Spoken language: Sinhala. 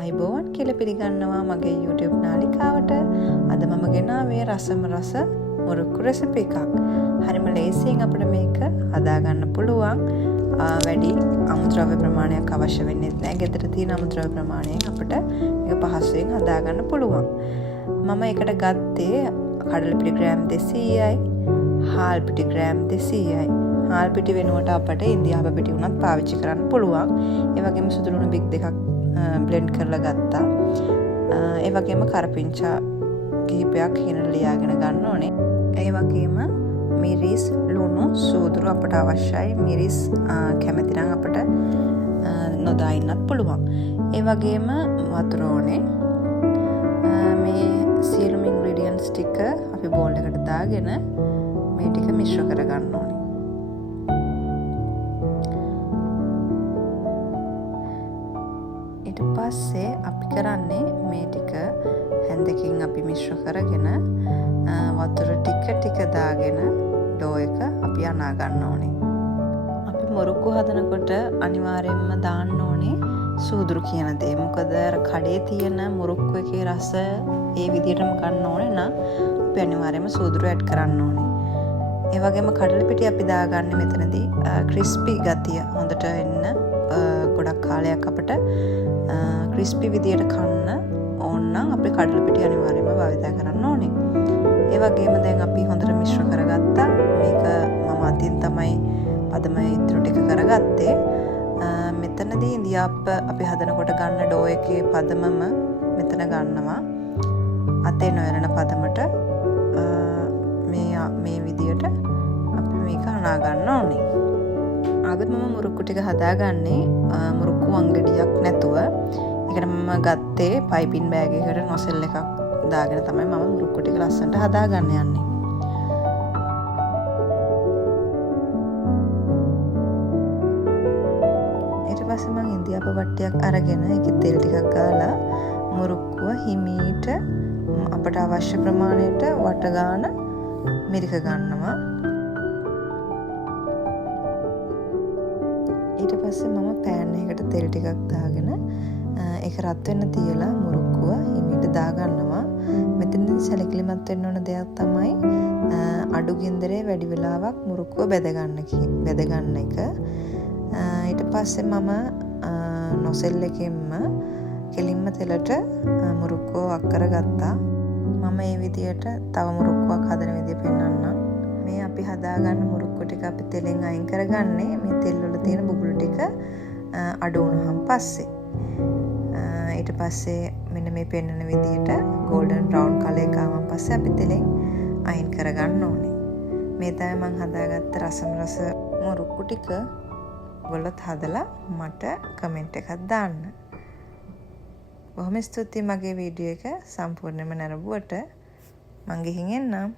අයිබෝවන් කියලා පිළිගන්නවා මගේ YouTube නාලිකාවට. අද මම ගෙනාවේ රසම රස මුරුක්කු රෙසිපි එකක්. හරිම ලේසියෙන් අපිට මේක හදාගන්න පුළුවන්. වැඩි අමුද්‍රව්‍ය ප්‍රමාණයක් අවශ්‍ය වෙන්නේ නැහැ. ගෙදර තියෙන අමුද්‍රව්‍ය ප්‍රමාණයෙන් අපිට මේක පහසුවෙන් හදාගන්න පුළුවන්. මම එකට ගත්තේ කඩල පිටි ග්‍රෑම් 200යි, හාල් පිටි ග්‍රෑම් 200යි. හාල් පිටි වෙනුවට අපට ඉන්දියාප පිටි උනත් පාවිච්චි කරන්න පුළුවන්. ඒ වගේම සුදු ලුණු බික් දෙකක් බ්ලෙන්ඩ් කරලා ගත්තා. ඒ වගේම කරපිංචා කිහිපයක් හීනට ලියාගෙන ගන්න ඕනේ. ඒ වගේම මිරිස්, ලුණු, සූදුරු අපට අවශ්‍යයි. මිරිස් කැමති නම් අපට නොදා ඉන්නත් පුළුවන්. ඒ වගේම වතුර ඕනේ. මේ සියලුම ඉන්ග්‍රීඩියන්ට්ස් ටික අපි බෝල් එකට දාගෙන මේ ටික මිශ්‍ර කරගන්න ඕනේ. ඊට පස්සේ අපි කරන්නේ මේ ටික හැන්දකින් අපි මිශ්‍ර කරගෙන වතුර ටික දාගෙන ඩෝ එක අපි අනා ගන්න ඕනේ. අපි මුරුක්කු හදනකොට අනිවාර්යයෙන්ම දාන්න ඕනේ සූදුරු කියන දේ. මොකද අර කඩේ තියෙන මුරුක්කු එකේ රස ඒ විදිහටම ගන්න ඕනේ නම් අපි අනිවාර්යයෙන්ම සූදුරු ඇඩ් කරන්න ඕනේ. ඒ වගේම කඩල පිටි අපි දාගන්නේ මෙතනදී ක්‍රිස්පි ගතිය හොඳට එන්න ගොඩක් කාලයක් අපිට ක්‍රිස්පි විදියට කන්න ඕන නම් අපි කඩල පිටි අනිවාර්යයෙන්ම භාවිතා කරන්න ඕනේ. ඒ වගේම දැන් අපි හොඳට මිශ්‍ර කරගත්තා. මේක මම අතින් තමයි පදම ඉතුරු ටික කරගත්තේ. මෙතනදී ඉන්දියාප්ප අපි හදනකොට ගන්න ඩෝ එකේ පදමම මෙතන ගන්නවා. අතේ නොයරන පදමට මේ විදියට අපි මේක අනා ගන්න ඕනේ. අද මම මුරුක්කු ටික හදාගන්නේ මුරුක්කු වංගෙඩියක් නැතුව. ඒකට මම ගත්තේ පයිපින් බෑග් එකකට නොසෙල් එකක් දාගෙන තමයි මම මුරුක්කු ටික ලස්සනට හදාගන්න යන්නේ. ඊට පස්සේ මම ඉන්දියාප වට්ටියක් අරගෙන ඒකේ තෙල් ටිකක් ගාලා මුරුක්කුව හිමීට අපට අවශ්‍ය ප්‍රමාණයට වට ගන්න මිරික ගන්නවා. ඊට පස්සේ මම පෑන් එකකට තෙල් ටිකක් දාගෙන ඒක රත් වෙන්න තියලා මුරුක්කුව හිමීට දා ගන්නවා. මෙතනදී සැලකිලිමත් වෙන්න ඕන දෙයක් තමයි අඩු ගින්දරේ වැඩි වෙලාවක් මුරුක්කුව බෙද ගන්න එක. ඊට පස්සේ මම නොසෙල් එකෙන්ම කෙලින්ම තෙලට මුරුක්කුව වක් කරගත්තා. මම මේ විදියට තව මුරුක්කුවක් හදන විදිය පෙන්වන්නම්. මේ අපි හදාගන්න මුරුක්කු ටික අපි තෙලෙන් අයින් කරගන්නේ මේ තෙල් වල තියෙන බුබුලු ටික අඩු වුණාන් පස්සේ. ඊට පස්සේ මෙන්න මේ පෙන්වන විදියට golden brown color එක ආවන් පස්සේ අපි තෙලෙන් අයින් කරගන්න ඕනේ. මේ තමයි මම හදාගත්ත රසම රස මුරුක්කු ටික. ඔයගොල්ලොත් හදලා මට කමෙන්ට් එකක් දාන්න. බොහොම ස්තුතියි මගේ වීඩියෝ එක සම්පූර්ණයෙන්ම නරඹුවට. මං ගිහින් එන්නම්.